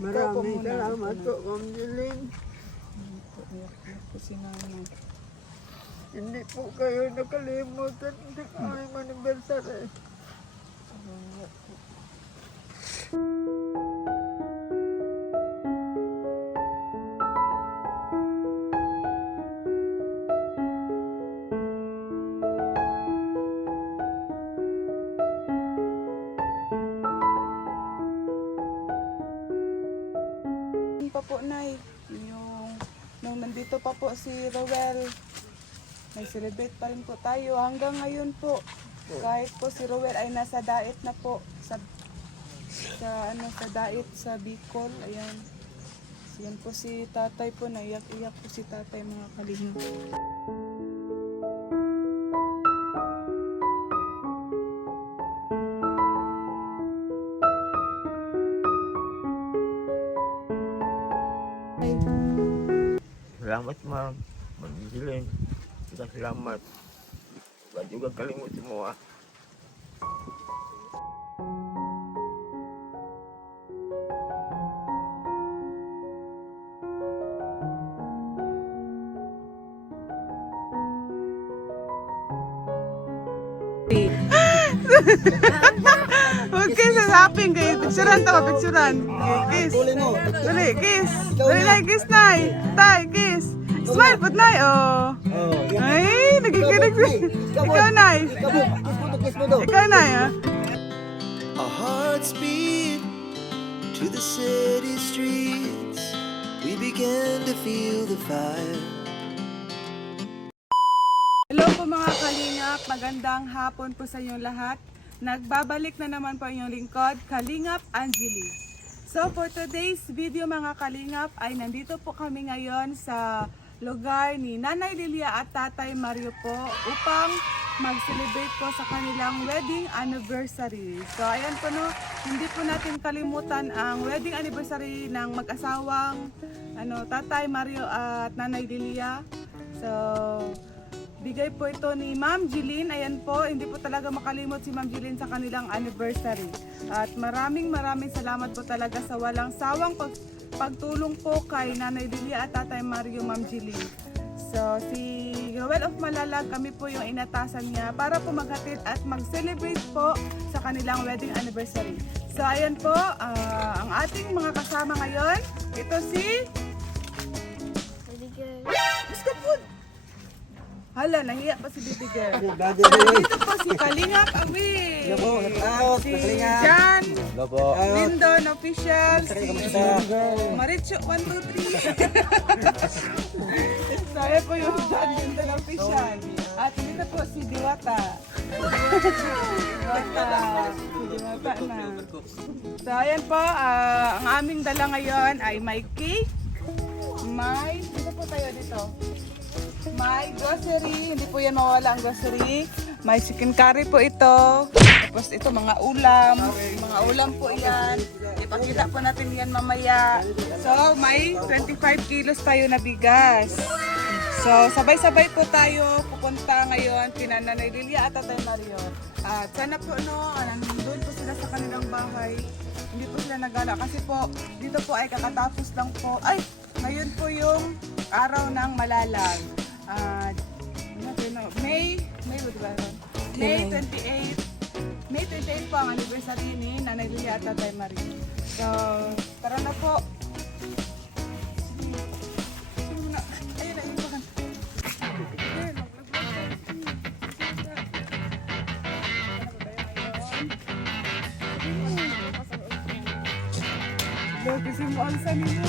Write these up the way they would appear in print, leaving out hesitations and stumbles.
Maraming salamat po, Ma'am Jeline. Po si Nanay. Hindi po kayo nakalimutan sa aming anniversary. Pa po, Nay, nung nandito pa po si Rowel, may celebrate pa rin po tayo hanggang ngayon po. Kahit po si Rowel ay nasa diet na po sa diet sa Bicol. Ayan. Yan po si tatay po, naiyak-iyak po si tatay, mga kalingap. Salamat, Ma'am. Ma'am Jeline. Salamat. Huwag juga kalimut semua. Huwag kayo sasapin kayo. Picturean to, picturean. Kiss. Dali, kiss. Dali na, kiss, Nay. Tay, kiss. Smile po, Nay. Oh. Ay, nagikinig. Ikaw, Nay. Ikaw, Nay, ha? Our hearts beat to the city streets. We began to feel the fire. Hello po mga kalingap, magandang hapon po sa inyong lahat. Nagbabalik na naman po inyong lingkod, Kalingap Angeli. So for today's video mga kalingap ay nandito po kami ngayon sa lugar ni Nanay Lilia at Tatay Mario po upang mag-celebrate po sa kanilang wedding anniversary. So ayan po no, hindi po natin kalimutan ang wedding anniversary ng mag-asawang Tatay Mario at Nanay Lilia. So bigay po ito ni Ma'am Jeline. Ayan po, hindi po talaga makalimot si Ma'am Jeline sa kanilang anniversary. At maraming salamat po talaga sa walang sawang pagtulong po kay Nanay Lilia at Tatay Mario, Ma'am Jeline. So si Rowel of Malalag, kami po yung inatasan niya para po maghatid at mag-celebrate po sa kanilang wedding anniversary. So ayan po, ang ating mga kasama ngayon, ito si Biscuit Food. Hala, nahiya pa si Baby Girl. Dito po si Kalingap Awin. Si Jan. Lindon Official. Si Maricho 123. So, ayan po yung Jan Lindon Official. At dito po si Diwata. Diwata na. So, ayan po. Ang aming dala ngayon ay may cake. Dito po tayo dito. May grocery, hindi po yan mawala ang grocery. May chicken curry po ito. Tapos ito mga ulam. Mga ulam po yan. Ipakita po natin yan mamaya. So may 25 kilos tayo na bigas. So sabay-sabay po tayo pupunta ngayon kina Nanay Lilia at Tatay Mario. At sana po nandun po sila sa kanilang bahay. Hindi po sila nagala kasi po dito po ay kakatapos lang po. Ay, ngayon po yung araw ng Malalag. May 28 po ang anniversary ni Nanay Lilia at Tatay Mario. So, tara na po. Ayun na, ibahan. Kasi mo ang sanilo.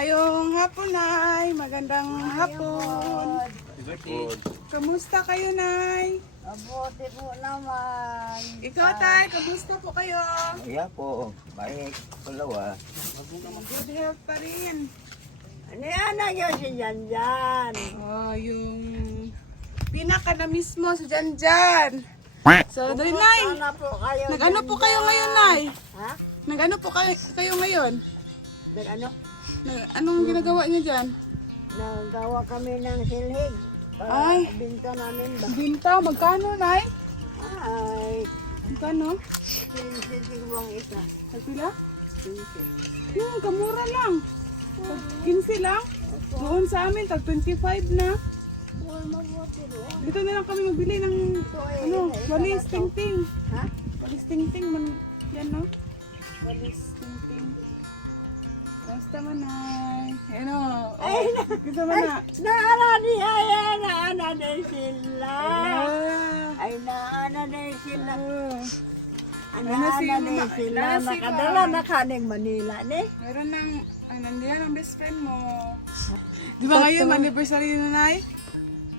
Ngayong hapon, Nay. Magandang hapon. Kamusta kayo, Nay? Mabuti po naman. Ikaw, Tay, kamusta po kayo? Kaya po, may palawa. Good health pa rin. Ano yan ang yun si Janjan? Oh, yung pinaka na mismo sa Janjan. So, doon, Nay. Sana po kayo. Nag-ano po kayo ngayon, Nay? Ha? Nag-ano po kayo ngayon? Nag-ano? Anong ginagawa niyo dyan? Nagawa kami ng silhig. Ay. Para binta namin ba? Binta, magkano, Nay? Ay, Magkano? silhig isa. Pila? Silhig. Kamura lang. Tag 15 lang. Doon sa amin, tag 25 na. Well, mabuti doon. Dito na lang kami magbili ng walis ting-ting. Ha? Walis ting-ting man. Yan, no? Walis ting-ting. Basta man, Nay. Ano? Ay, Gusto mo na? naana ni Aya, naana din sila. Ah. Ay, naana din sila. Ano Naana si- din sila. na si- Nakadala na kaning Manila, ne? Meron ng, nandiyan ang best friend mo. Di ba ngayon, anniversary na, Nay?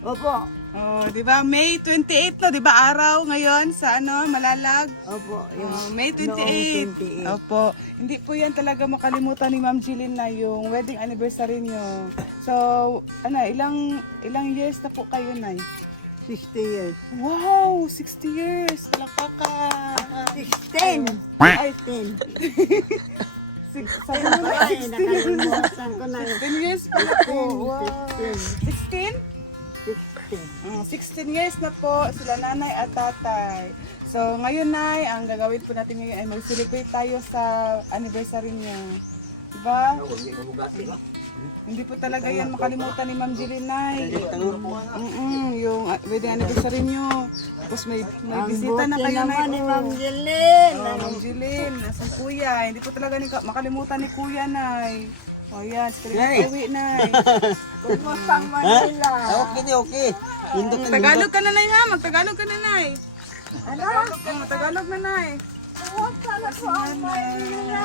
Opo. Oh, di ba? May 28 no, di ba araw ngayon sa Malalag? Opo. Oh, May noong 28. Opo. Hindi po yan talaga makalimutan ni Ma'am Jilin na yung wedding anniversary niyo. So, ilang years na po kayo, Nay? 60 years. Wow, 60 years. Palakpakan. 16. Ay, 10. sabi mo na, Ay, nakalimutan ko na. 10 years pala po. Wow. 16? 16 years na po sila nanay at tatay. So ngayon, Nay, ang gagawin po natin ngayon ay mag-celebrate tayo sa anniversary niya. Diba? Hindi po talaga yan makalimutan ni Ma'am Jilin, Nay. Yung wedding anniversary niyo. Tapos may bisita na kayo, Nay. naman ni Ma'am Jilin. Ma'am Jilin, nasa Kuya. Hindi po talaga makalimutan ni Kuya, Nay. O yan, sige uwi, Nay. Kumusta ang Manila? Okay. Tagalog ka na, Nay, ha? Magtagalog ka na, Nay. Ano? Tagalog na, Nay. Kumusta na po ang Manila?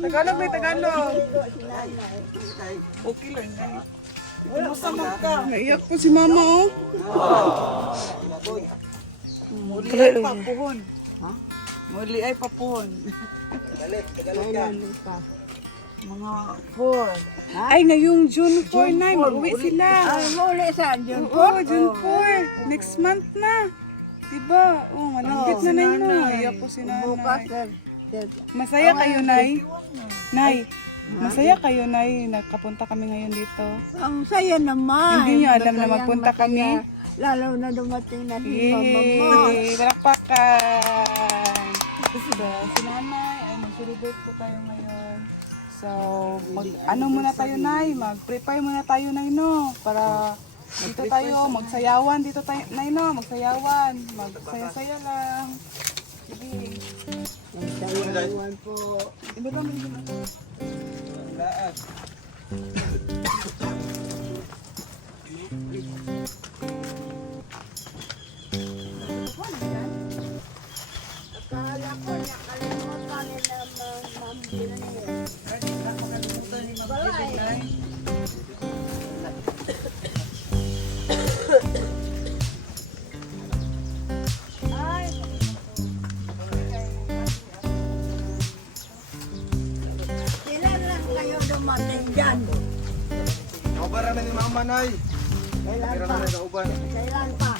Tagalog, Nay, Tagalog. Okay lang, Nay. Masama ka. Naiyak po si Mama, oh. Muli ay papuhon. Ha? Muli ay papuhon. Kailan ka? Mga 4. Ay, ngayong June 4, Nay, mag-uwi sila. Ay, muli sa June Oo, June 4. Next month na. Diba? Oh, malapit na, Nay, no. Iyak po si Bukas, Nanay. Masaya kayo, Nay? Nay, masaya kayo, Nay. Nagkapunta kami ngayon dito. ang saya naman. Hindi niyo alam na Masayang magpunta kami. masaya. Lalo na dumating na si Mama mo. Yay! Balakpakan! So, si Nanay, ay mag-celebrate po tayo ngayon. So, ano muna tayo, Nay? Mag-prepare muna tayo, Nay, no? Para dito tayo, magsayawan dito tayo, Nay, no? Magsayawan. Magsaya-saya lang. Sige. Sayawan po. Iba ba mo Akala ko nakalimutan nila Ma'am Jilin. Ay, kailan lang kayo dumating dyan? Nakubara na ni Mama, Nay. Kailan Pero pa? na nauban. Kailan pa?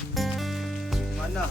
Mana?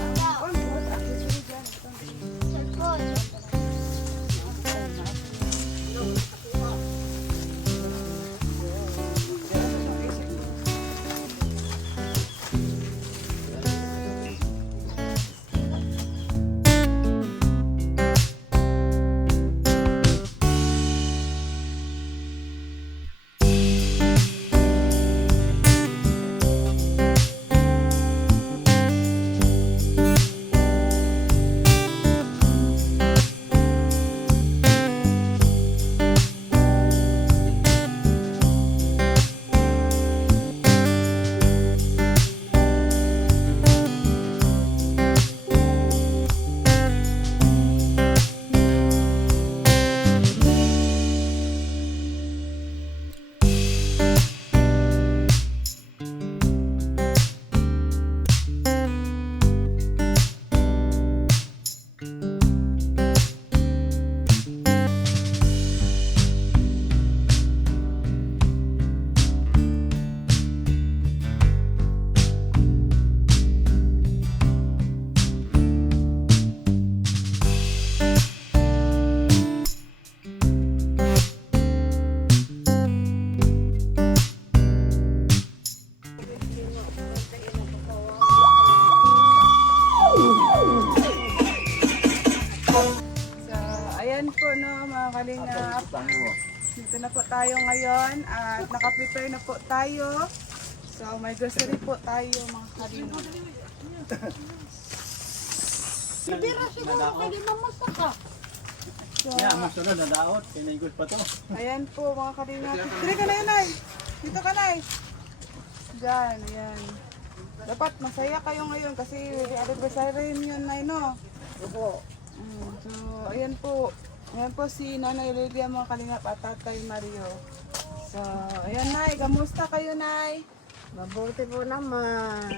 ayan po no mga kalingap. Dito na po tayo ngayon at naka-prepare na po tayo. So may grocery po tayo mga kalingap. Bibira siguro kayo di mamusta ka. So, Masunod na daot, pinigod pa to. ayan po mga kalingap. Dito ka na yun ay. Dito ka na ay. Diyan, ayan. Dapat masaya kayo ngayon kasi anniversary yun ay no. Opo. So, ayan po. Ayan po si Nanay Lilia mga kalingap at Tatay Mario. So, ayan Nay, kamusta kayo Nay? Mabuti po naman.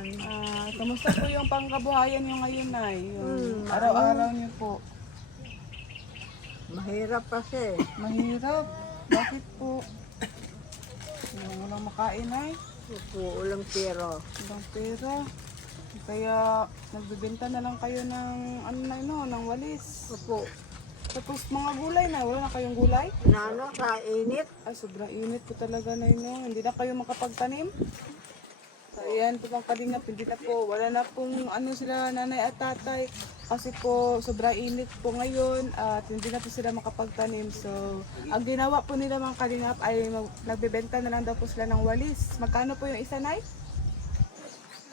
Kamusta po yung pangkabuhayan nyo ngayon Nay? Yung Hmm, araw-araw nyo po. Mahirap kasi. Mahirap. Bakit po? Yung walang makain Nay? Opo, ulang pero. Walang pera. Kaya nagbibenta na lang kayo ng ano na no, ng walis. Opo. Tapos mga gulay na, wala na kayong gulay? Nano, kainit. Ay, sobrang init po talaga na yun. No? Hindi na kayo makapagtanim. So, ayan po mga kalingap, hindi na po, wala na pong ano sila nanay at tatay. Kasi po, sobrang init po ngayon at hindi na po sila makapagtanim. So, ang ginawa po nila mga kalingap ay nagbebenta na lang daw po sila ng walis. Magkano po yung isa, Nay?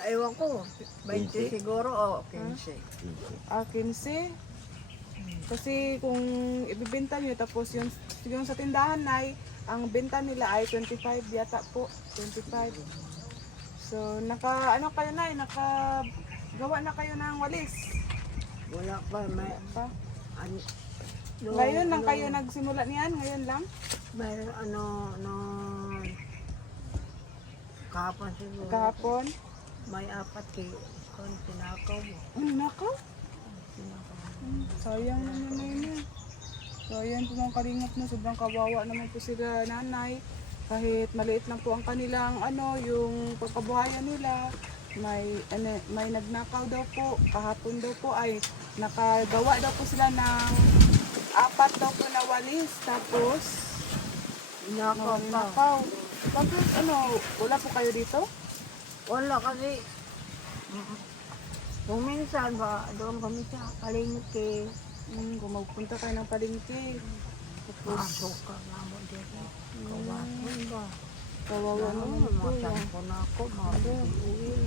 Ewan ko. 20 siguro o 15. 15. Kasi kung ibibenta nyo, tapos yung sa tindahan Nay, ang benta nila ay 25 yata po. 25. So, ano kayo Nay? Nakagawa na kayo ng walis. Wala pa. May, Pa? ano, Ngayon lang kayo nagsimula niyan? Ngayon lang? May kahapon siguro. Kahapon? May 4 kilo. Kung tinakaw mo. Ano nakaw? Sayang naman na yun. So ayan po mga kalingap na sobrang kawawa naman po sila nanay. Kahit maliit lang po ang kanilang yung pagkabuhayan nila. May nagnakaw daw po. Kahapon daw po ay nakagawa daw po sila ng 4 daw po na walis. Tapos Nakaw pa. nakaw. Tapos wala po kayo dito? Wala kasi. Kung minsan ba, doon kami sa palengke. Kung magpunta kayo ng palengke. Tapos Pasok ka na mo dito. Kawasan ba? kawawa naman po. Masampo na ako, mabubuin.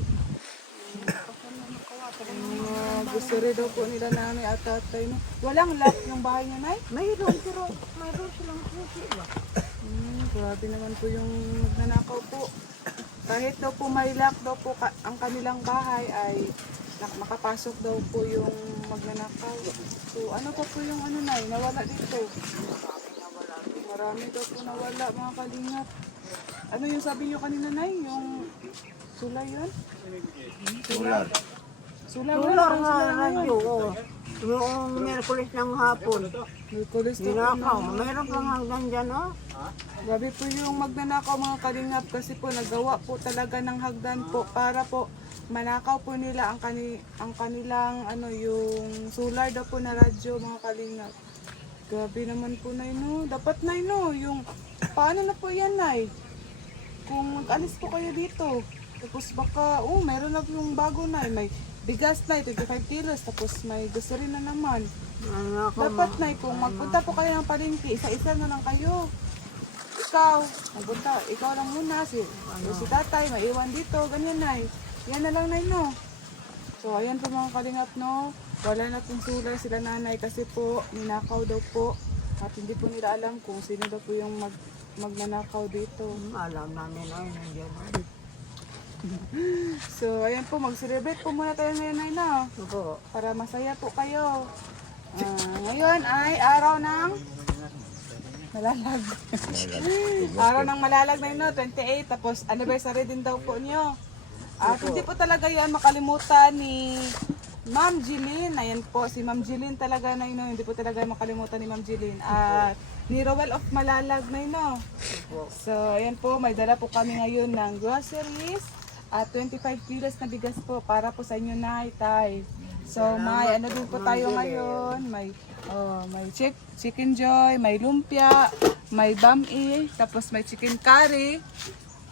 Gusto rin daw po nila nanay at tatay. No? Walang lock yung bahay niya, Nay? Mayroon silang susi ba? Grabe naman po yung nagnanakaw po. Kahit daw po may lock daw po ang kanilang bahay ay makapasok daw po yung magnanakaw. So ano pa po yung Nay, nawala dito? Marami daw po nawala mga kalingap. Ano yung sabi niyo kanina Nay? Yung sulay yun? Ular. Sulay Tular yun? nga radyo. Yung Merkulis ng hapon. May kulis daw po Ninakaw. na. Mayroon kang hanggang dyan, oh. Grabe po yung magnanakaw mga kalingap kasi po nagawa po talaga ng hagdan po para po manakaw po nila ang kanilang yung solar daw po na radyo mga kalingap. Grabe naman po Nay no. Dapat Nay no, yung paano na po yan Nay? Kung mag-alis po kayo dito, tapos baka, meron na yung bago Nay, may bigas Nay, 25 kilos, tapos may grocery na naman. Nanakaw Dapat Nay, kung magpunta po kayo ng palengke, isa-isa na lang kayo. Ikaw, magpunta, ikaw lang muna, si tatay, maiwan dito, ganyan Nay. Yan na lang Nay no. So ayan po mga kalingap no, wala na pong sulay sila nanay kasi po ninakaw daw po. At hindi po nila alam kung sino daw po yung magnanakaw dito. Alam namin ay nandiyan. So ayan po, mag-celebrate po muna tayo ngayon Nay no, Opo. para masaya po kayo. Ngayon ay araw ng malalag. Araw ng malalag na yun, no? 28, tapos anniversary din daw po niyo. At hindi po talaga yan makalimutan ni Ma'am Jeline. Ayan po, si Ma'am Jeline talaga na yun, no? Hindi po talaga makalimutan ni Ma'am Jeline. At ni Rowell of Malalag na yun, no? So, ayan po, may dala po kami ngayon ng groceries at 25 kilos na bigas po para po sa inyo na Tay. So, may din po tayo ngayon. May chicken joy, may lumpia, may bami, tapos may chicken curry.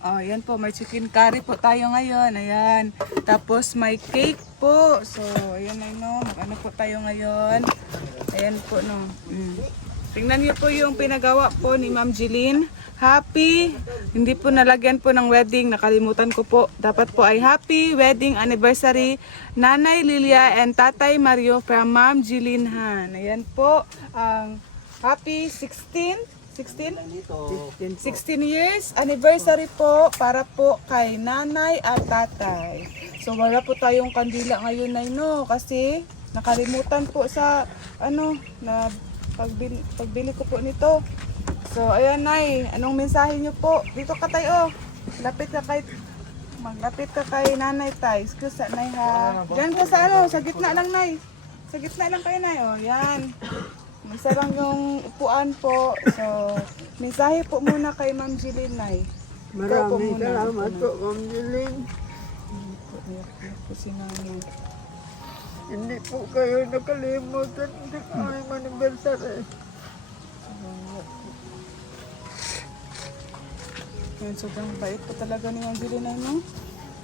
Ayan po, may chicken curry po tayo ngayon. Ayan. Tapos may cake po. So, ayan na no. Mag-ano po tayo ngayon. Ayan po no. Tingnan niyo po yung pinagawa po ni Ma'am Jeline. Happy, hindi po nalagyan po ng wedding, nakalimutan ko po. Dapat po ay happy wedding anniversary Nanay Lilia and Tatay Mario from Ma'am Jeline Han. Ayan po, ang happy 16 years anniversary po para po kay Nanay at Tatay. So wala po tayong kandila ngayon, Nay, no? Kasi nakalimutan po sa na pagbili ko po nito. So ayan, Nay, anong mensahe niyo po? Dito ka tayo. Maglapit ka kay Nanay, Tay. Excuse Nay, ha. Diyan ka sa sa gitna lang, Nay. Sa gitna lang kayo, Nay. Oh, yan. Isa lang yung upuan po. So, mensahe po muna kay Ma'am Jeline, Nay. Maraming salamat po, Ma'am Jeline. Po si Nanay. Hindi po kayo nakalimutan sa aming anniversary. Yun, sobrang bait po talaga ni Ma'am Jeline, no?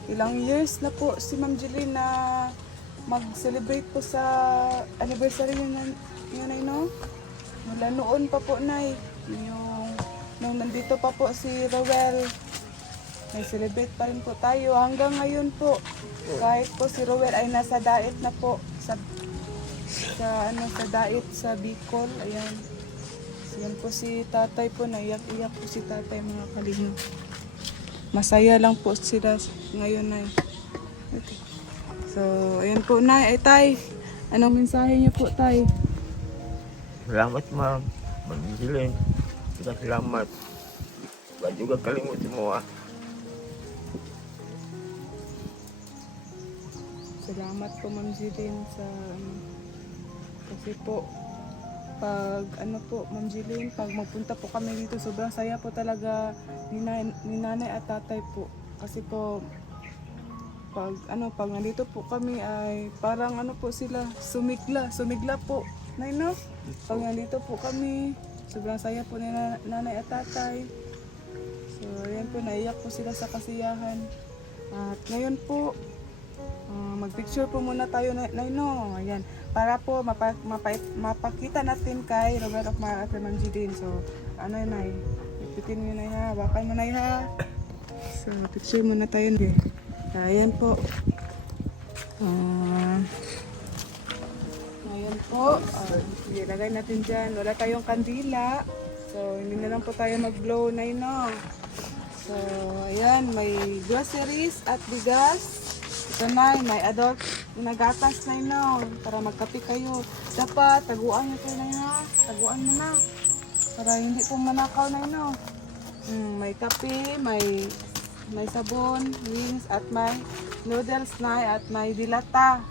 Ilang years na po si Ma'am Jeline na mag-celebrate po sa anniversary yun, Nay, no? Mula noon pa po, Nay. Nung nandito pa po si Rowel, may celebrate pa rin po tayo hanggang ngayon po. Kahit po si Rowel ay nasa diet na po sa diet sa Bicol. Ayan. Yan po si Tatay po, naiyak-iyak po si Tatay, mga kalingap. Masaya lang po sila ngayon, Nay. Okay. So, ayan po, Nay. Ay, Tay, anong mensahe niyo po, Tay? Salamat, Ma'am. Ma'am Jeline. Salamat. Huwag juga kalimut semua. Salamat po, Ma'am Jeline, sa kasi po pag Ma'am Jeline, pag magpunta po kami dito, sobrang saya po talaga ni Nanay at Tatay po. Kasi po pag nandito po kami ay parang po sila, sumigla po. Nay, no? Pag nandito po kami, sobrang saya po ni Nanay at Tatay. So, ayan po, naiyak po sila sa kasiyahan. At ngayon po, mag-picture po muna tayo, Nay, no? Ayan. Para po mapakita natin kay Robert of Mara at Ma'am Jeline. So, Nay? Ipitin mo, Nay, ha? Bakan mo, Nay, ha? So, picture muna tayo. Ayan po. Ayan po. Sige, lagay natin dyan. Wala tayong kandila. So, hindi na lang po tayo mag-blow, Nay, no? So, ayan. May groceries at bigas. Ito, Nay, may adult nagatas, Nay, no? Para magkape kayo. Dapat, taguan nyo kayo, Nay, ha? Taguan mo na. Para hindi po manakaw, Nay, no? May kape, may sabon, wings, at may noodles, Nay, at may dilata.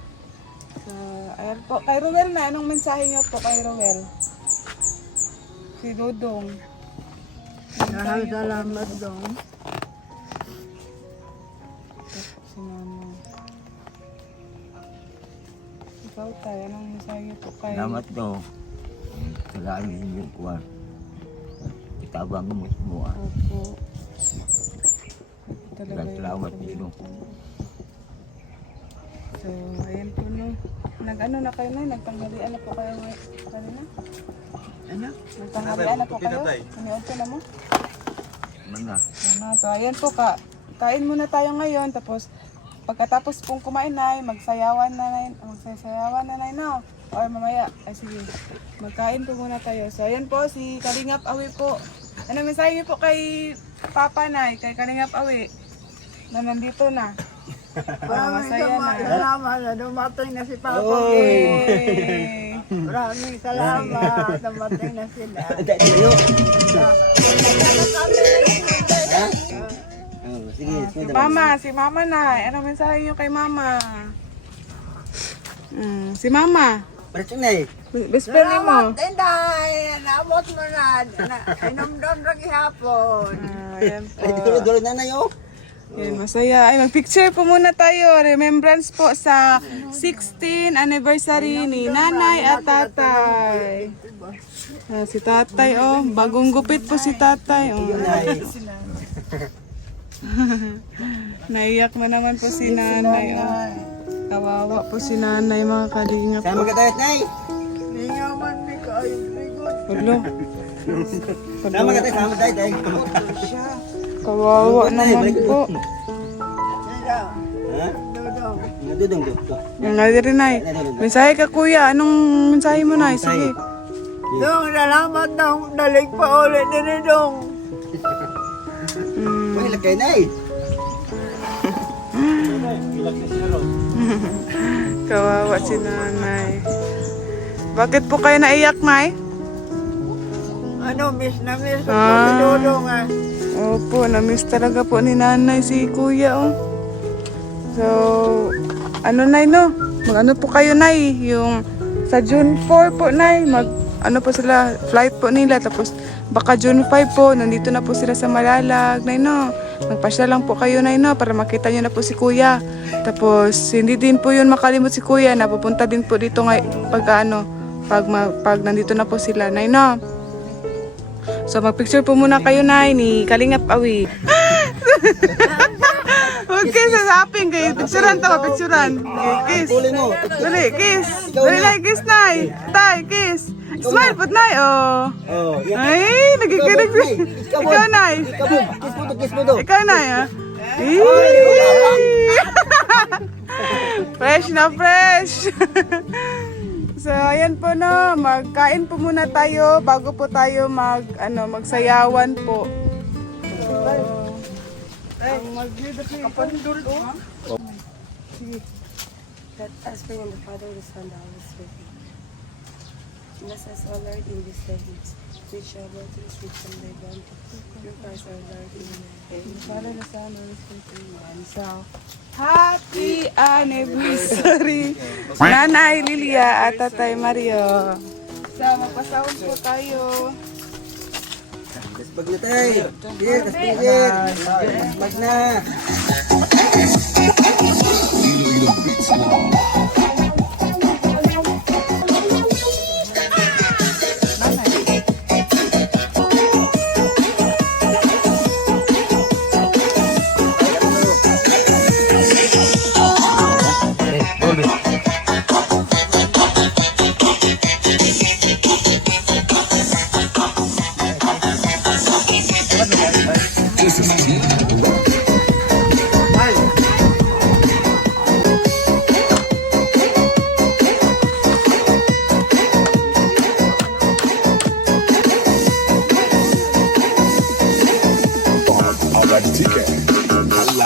So, ayan po. Kay Rowel, na, anong mensahe niyo po kay Rowel? Si Dodong. Maraming salamat dong. Si Mama. Ikaw, Tay, anong mensahe niyo po kay... Salamat daw. Salamat yung kuwan. Itabang mo semua. Opo. Talaga yun. Salamat dito. So, ayan po, no. Na kayo, na? Nagtanghalian na po kayo kanina? Nagtanghalian na po kayo? Siniod ko na mo? Mana? So, ayan po, kain muna tayo ngayon. Tapos, pagkatapos pong kumain, Nay, magsayawan na, Nay, no? Or mamaya, sige, magkain po muna tayo. So, ayan po, si Kalingap Awi po. Ano mensahe niyo po kay Papa, Nay, kay Kalingap Awi? Na nandito na. Maraming Masaya na. salamat na dumating na si Papa. Yay! Maraming salamat, dumating na sila. Si Mama na. Ano mensahe niyo kay Mama? Si Mama. Bisper ni mo. Salamat, Inday! Naabot mo na. Inom doon rin hapon. Ayan po. Yan, masaya. Ay, mag-picture po muna tayo. Remembrance po sa 16th anniversary ni Nanay at Tatay. Si Tatay, oh. Bagong gupit po si Tatay, oh. Naiyak na naman po si Nanay, oh. Kawawa po si Nanay, mga kalingap. Saan magkatayat, Nay? Hindi nga man, may kaayos, may good. Hello. Sama ka tayo, sama tayo, tayo. Kawawa naman po. Ha? Dudong. Nadudong dito. Yung nga rin ay. Mensahe ka kuya. Anong mensahe mo na? Sige. Dong, salamat dong. Dalig pa ulit ni Dong. Uy, lagay na eh. Kawawa si nanay. Bakit po kayo naiyak, Nay? Ano, miss na miss ko Ah. si Dudong ah. Opo, na-miss talaga po ni nanay si kuya, oh. So, ano, Nay, no? Mag-ano po kayo, Nay? Yung sa June 4 po, Nay. Ano po sila, flight po nila. Tapos, baka June 5 po, nandito na po sila sa Malalag, Nay, no? Magpasya lang po kayo, Nay, no? Para makita nyo na po si kuya. Tapos, hindi din po yun makalimot si kuya. Napupunta din po dito pag nandito na po sila, Nay, no? So, mag-picture po muna kayo, Nay, ni Kalingap Awi. Huwag kayo sasaping kayo. Picturean to, picturean. Okay, kiss. Pulin mo. Dali, kiss. Dali, Nay, kiss, Nay. Tay, kiss. Smile po, Nay, oh. Oh, yan. Ay, nagikinig. Ikaw, Nay. Kiss mo to. Ikaw, Nay, ah. Eee. Fresh na fresh. So, ayan po, no. Magkain po muna tayo bago po tayo magsayawan po. Let us pray in the Father, the Son, and the Holy Spirit. Bless us, O Lord, in these days, which are about to receive from thy bounty. Through Christ our Lord, amen. The Father, the Son, and the Holy Spirit. Amen. So, happy anniversary, Nanay Lilia at Tatay Mario. So, magpasawag po tayo. Kasbag na tayo. Yes, kasbag. Kasbag na.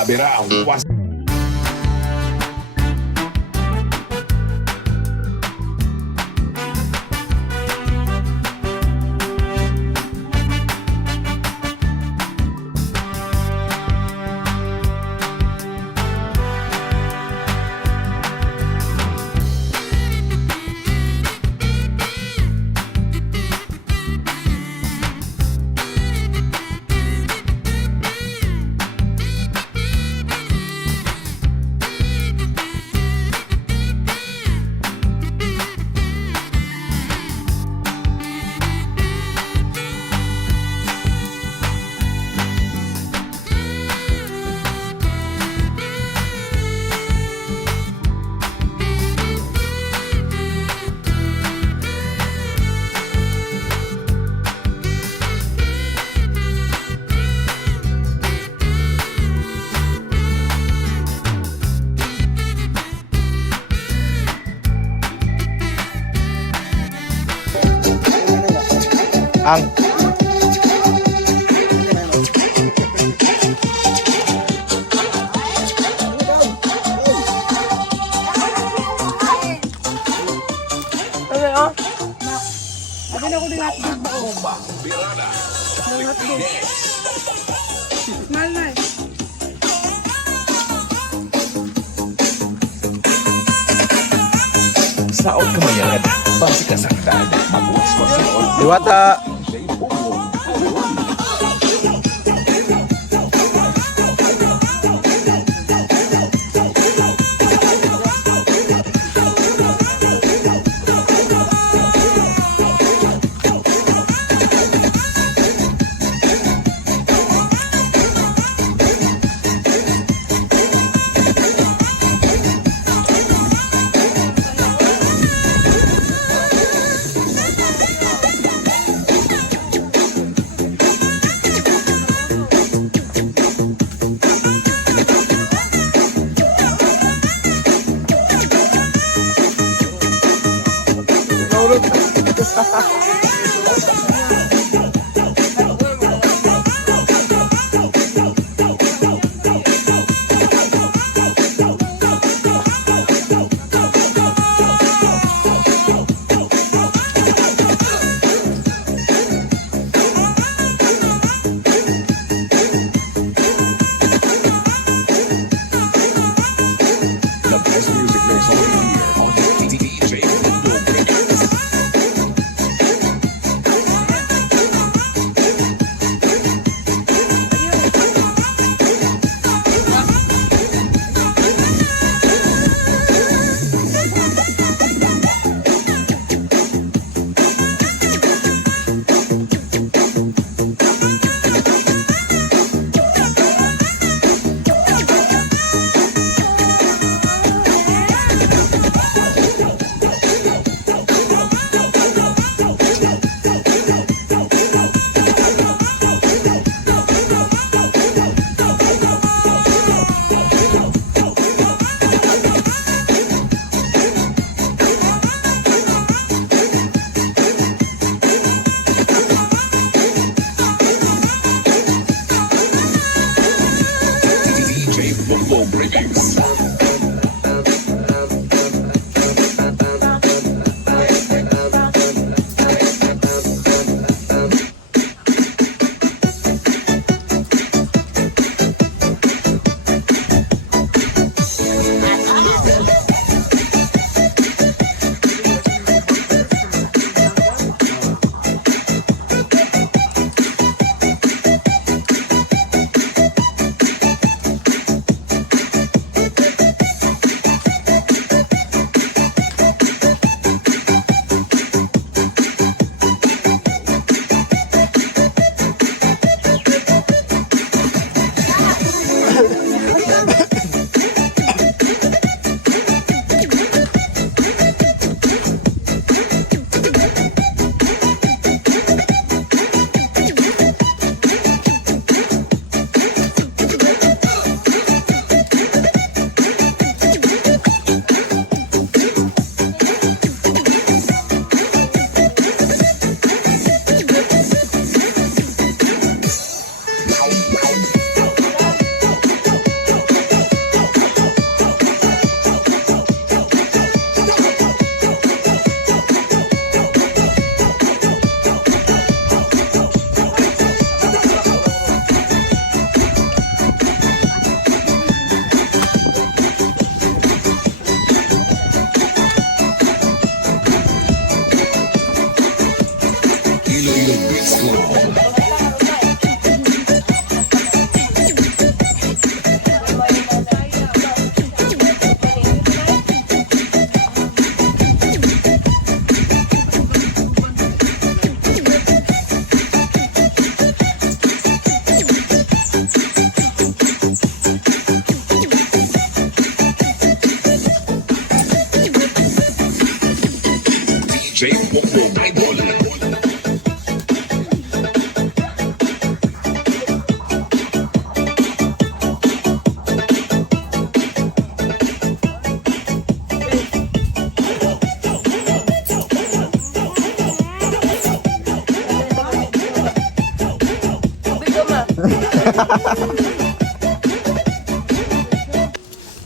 Abi na ko din hotdog ba o? Hotdog. Smile na. Saot kamayan, pasti kasangtan, mabuas ko sa Diwata. mahulog. The best music mix all year on DJ Bumbo Remix. DJ Bumbo Remix. Iloilo Beats Club. DJ Bumbo Idol.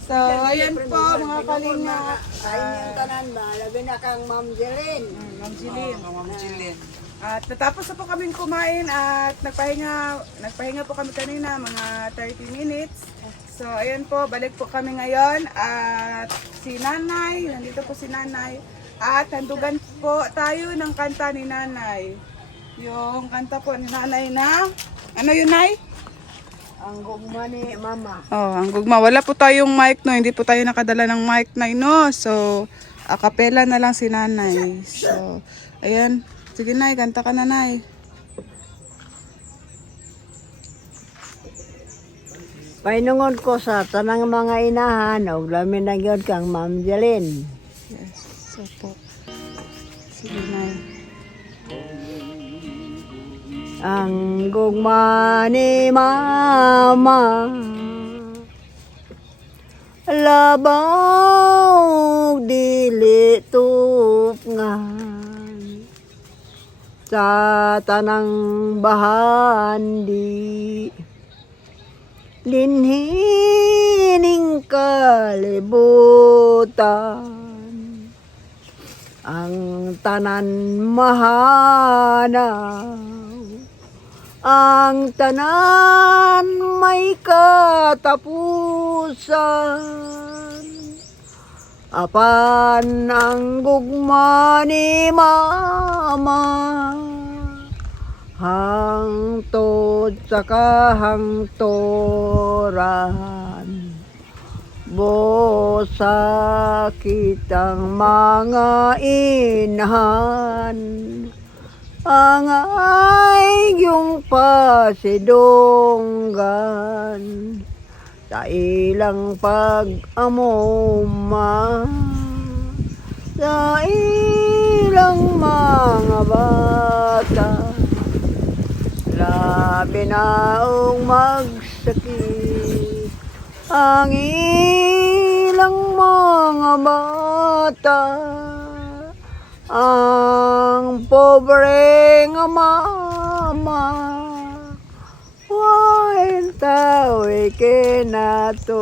So, ayan po mga kalinga. Kain yung tanan ba? Labi na kang Ma'am Jeline. Ma'am Jilin. At natapos na po kaming kumain at nagpahinga po kami kanina mga 30 minutes. So ayan po, balik po kami ngayon at si Nanay, nandito po si Nanay. At handugan po tayo ng kanta ni Nanay. Yung kanta po ni Nanay na, ano yun Nay? Ang gugma ni Mama. Oh, ang gugma. Wala po tayong mic no, hindi po tayo nakadala ng mic Nay no. So, a cappella na lang si Nanay. So, ayan. Sige Nay, kanta ka na Nay. Painungod ko sa tanang mga inahan, og lamin na gyud kang Ma'am Jeline. Yes, so po. Sige Nay. Ang gugma ni Mama, labaw dili tup nga. sa tanang bahandi. Linhining kalibutan, ang tanan mahanaw, ang tanan may katapusan. Apan ang gugma ni mama, hangtod sa kahangtoran. Bosakit ang mga inahan, ang ay yung pasidonggan. Sa ilang pag-amuma, sa ilang mga bata, labi naong magsakit ang ilang mga bata. Ang pobreng mama, wain tao ikinatulgan.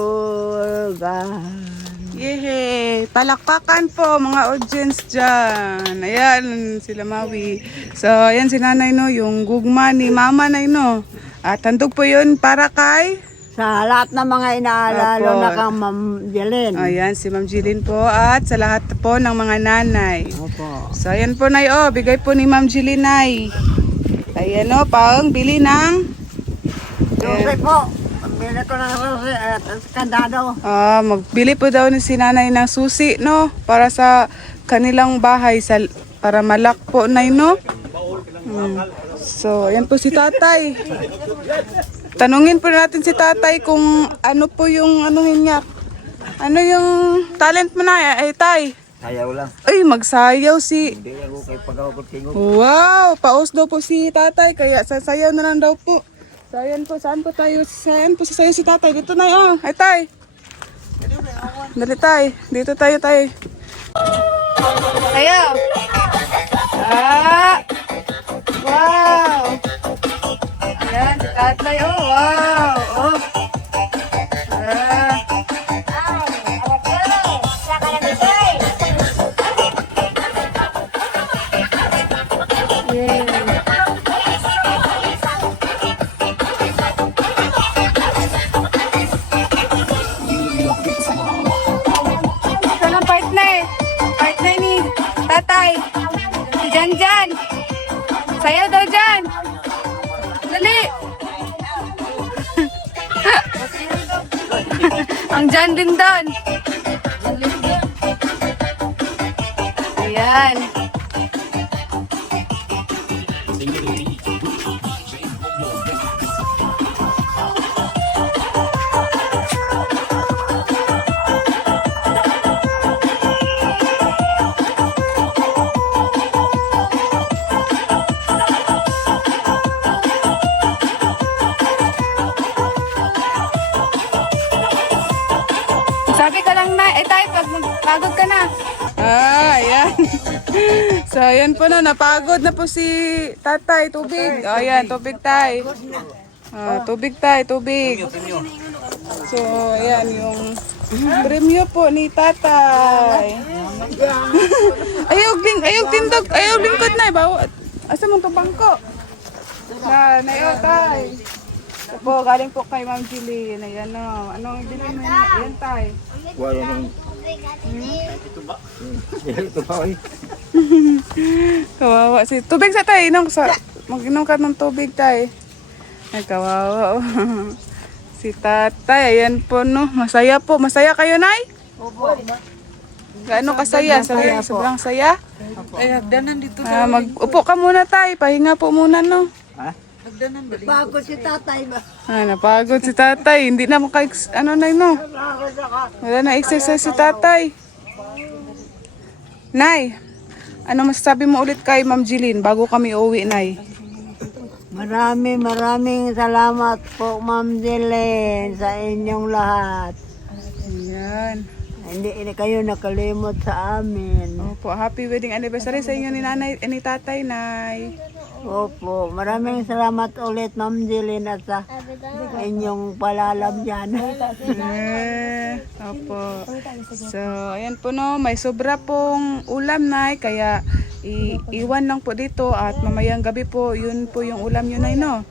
Yehey! Palakpakan po mga audience dyan. Ayan, sila Maui. So, ayan si Nanay no, yung gugma ni Mama Nay no. At handog po yun para kay... Sa lahat ng mga inaalala Opo. na kang Ma'am Jelen. Ayan, si Ma'am Jilin po. At sa lahat po ng mga nanay. Opo. So, ayan po Nay. Oh, bigay po ni Ma'am Jilin Nay. Ayan o, pang bili ng... Susi po. Pambili ko ng susi at kandado. Magbili po daw ni si Nanay ng susi, no? Para sa kanilang bahay, para malak po, Nay, no? So, ayan po si Tatay. Tanungin po natin si Tatay kung ano po yung anuhin niya. Ano yung talent mo na, Tay? Sayaw lang. Ay, magsayaw si... Hindi ako kay pag-awag tingog. Wow! Paus daw po si Tatay, kaya sasayaw na lang daw po. So, ayan po, saan po tayo? Saan po sasayaw si Tatay? Dito na yun. Ay, Tay! Dali, Tay. Dito tayo, Tay. Sayaw! Ah! Wow! Ayan, si Tatay. Oh, wow! Oh! Ah! Ito ng partner. Partner ni Tatay. Si Janjan. Sayaw daw dyan. Dali. Ang Jan din doon. Ayan. Sabi ka lang na, tayo, pagod ka na. Ayan. So, ayan po na, napagod na po si Tatay. Tubig. Ayan, tubig tayo. Tubig tayo, tubig. So, ayan, yung premyo po ni Tatay. Ayog tindog, ayog lingkod na. Bawat. Asa mong bangko? Nayo, Tay. Ito po, galing po kay Ma'am Jilin. Ayan o. Anong bilhin mo? Ayan, Tay. Wala nang... Ito pa eh. Kawawa si... Tubig sa Tay. Mag-inom ka ng tubig, Tay. Ay, kawawa. Si Tatay. Ayan po, no. Masaya po. Masaya kayo, Nay? Opo. Gaano kasaya? Sobrang saya? Ay, hagdanan dito. Mag-upo ka muna, Tay. Pahinga po muna, no? Bago si Tatay ba? Napagod si Tatay. Hindi na ano na, no? Wala na exercise si Tatay. Nay, ano masasabi mo ulit kay Ma'am Jilin bago kami uwi, Nay? Maraming salamat po, Ma'am Jelen, sa inyong lahat. Ayan. Hindi kayo nakalimot sa amin. Opo, happy wedding anniversary sa inyo ni Nanay, ni Tatay, Nay. Opo, maraming salamat ulit Ma'am Jeline at sa inyong palalam dyan. Opo. So, ayan po no, may sobra pong ulam Nay, kaya iwan lang po dito at mamayang gabi po, yun po yung ulam yun Nay no.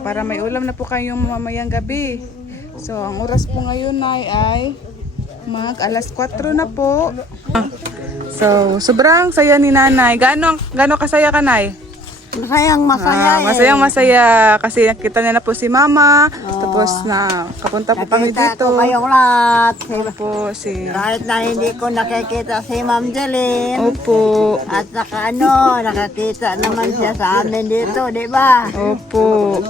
Para may ulam na po kayong mamayang gabi. So, ang oras po ngayon Nay ay alas 4 na po. So, sobrang saya ni Nanay. Gaano kasaya ka Nay? Masayang masaya Masayang masaya kasi nakita niya na po si Mama. Tapos na kapunta po kami Nakita dito. ko kayong lahat. Opo, Kahit na hindi ko nakikita si Ma'am Jeline. Opo. At saka nakakita naman siya sa amin dito, di ba? Opo.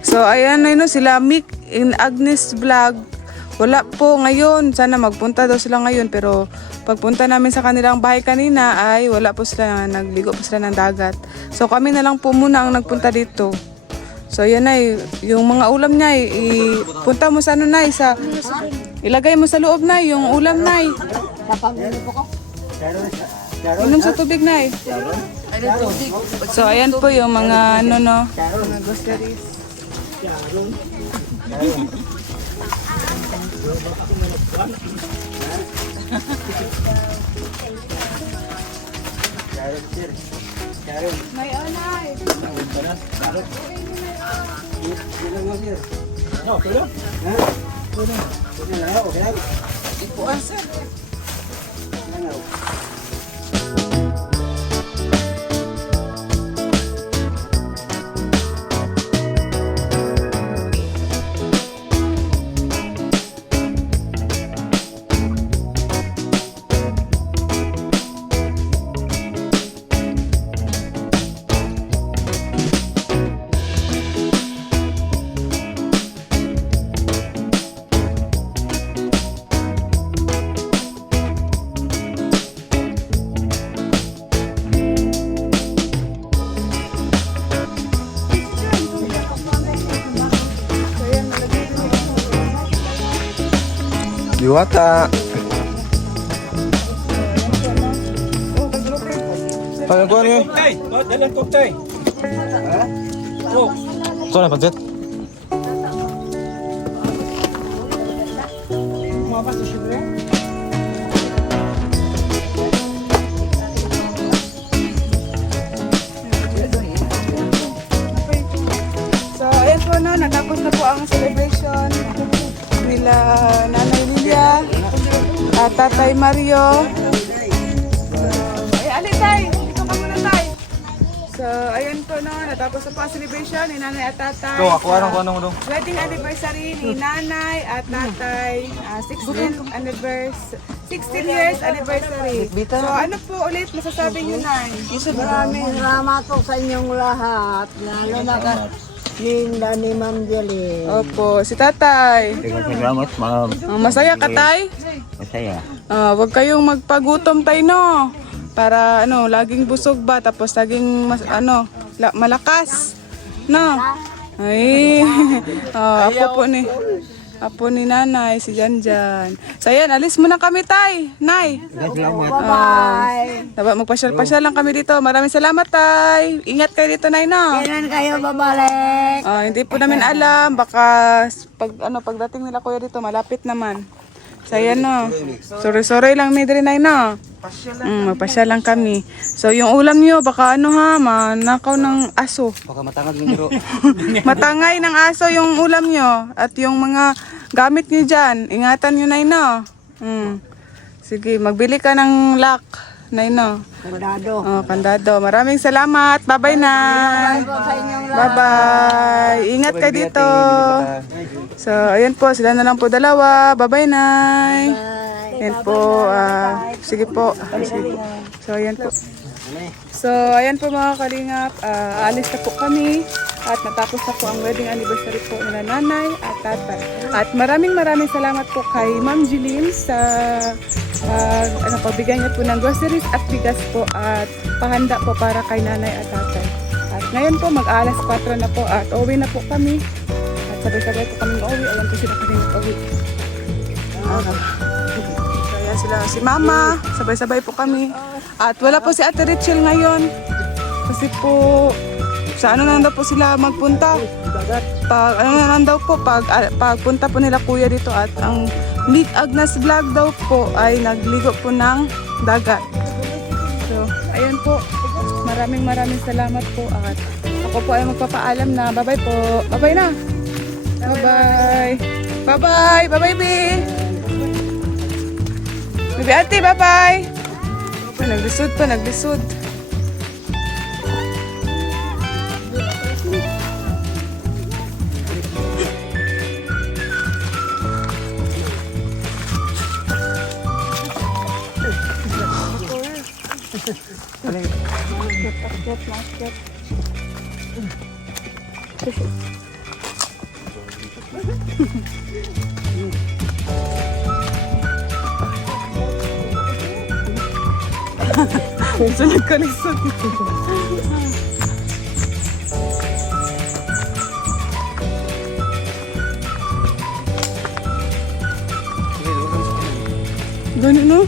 So, ayan na sila Mick in Agnes Vlog. Wala po ngayon. Sana magpunta daw sila ngayon. Pero pagpunta namin sa kanilang bahay kanina ay wala po sila. Nagligo po sila ng dagat. So kami na lang po muna ang nagpunta dito. So yan ay yung mga ulam niya ipunta mo sa ilagay mo sa loob na yung ulam na inom sa tubig na So ayan po yung mga mga groceries. May anay. No, pero? Ipuan sir. Diwata. Ano ko niyo? Tay, dalan ko tay. Ito na pancit. So, ayan po natapos na po ang celebration nila Nanay Lilia at Tatay Mario. Ay, alin tay! Dito ka muna tay! So, ayan po natapos na po ang celebration ni Nanay at Tatay. Ako anong dong? Wedding anniversary ni Nanay at Tatay. 16 years anniversary. So, ano po ulit masasabi niyo, Nay? Maraming salamat po sa inyong lahat. Lalo na Linda ni Ma'am Jeline. Opo, si Tatay. Salamat, ma'am. Masaya ka, Tay? Masaya. Huwag kayong magpagutom tayo, no? Para laging busog ba tapos laging malakas. No? Ay. Apo ni Nanay si Janjan. So ayan, alis muna kami tay. Nay. Bye-bye. Dapat magpasyal-pasyal lang kami dito. Maraming salamat tay. Ingat kayo dito Nay no. Kailan kayo babalik? Hindi po namin alam. Baka pagdating nila kuya dito malapit naman. So ayan no. Sorry lang mi diri Nay no. Magpasyal lang kami. So yung ulam niyo baka manakaw ng aso. Baka matangag ng biro. Matangay ng aso yung ulam nyo at yung mga gamit nyo dyan. Ingatan nyo Nay no. Sige, magbili ka ng lock Nay no. Kandado. Kandado. Maraming salamat. Bye-bye Nay. Bye-bye. Ingat kayo dito. So, ayan po. Sila na lang po dalawa. Bye-bye Nay. Ayan po. Sige po. So, ayan po. So, ayan po mga kalingap. Aalis na po kami. At natapos na po ang wedding anniversary po nila Nanay at Tatay. At maraming salamat po kay Ma'am Jeline sa pagbigay niya po ng groceries at bigas po at pahanda po para kay Nanay at Tatay. At ngayon po mag-alas 4 na po at uwi na po kami. At sabay-sabay po kami uwi. Ayan po sila kami uwi. So ayan sila si Mama. Sabay-sabay po kami. At wala po si Ate Rachel ngayon. Kasi po, sa ano na lang daw po sila magpunta. Pag ano na lang daw po, pagpunta po nila kuya dito at ang Meet Agnes Vlog daw po ay nagligo po ng dagat. So, ayan po. Maraming salamat po at ako po ay magpapaalam na. Bye-bye po. Bye-bye na. Bye-bye. Bye-bye. Bye-bye, B. Bibi ate, bye-bye. Naglisod. Gusto nagkalisod. Ganun no?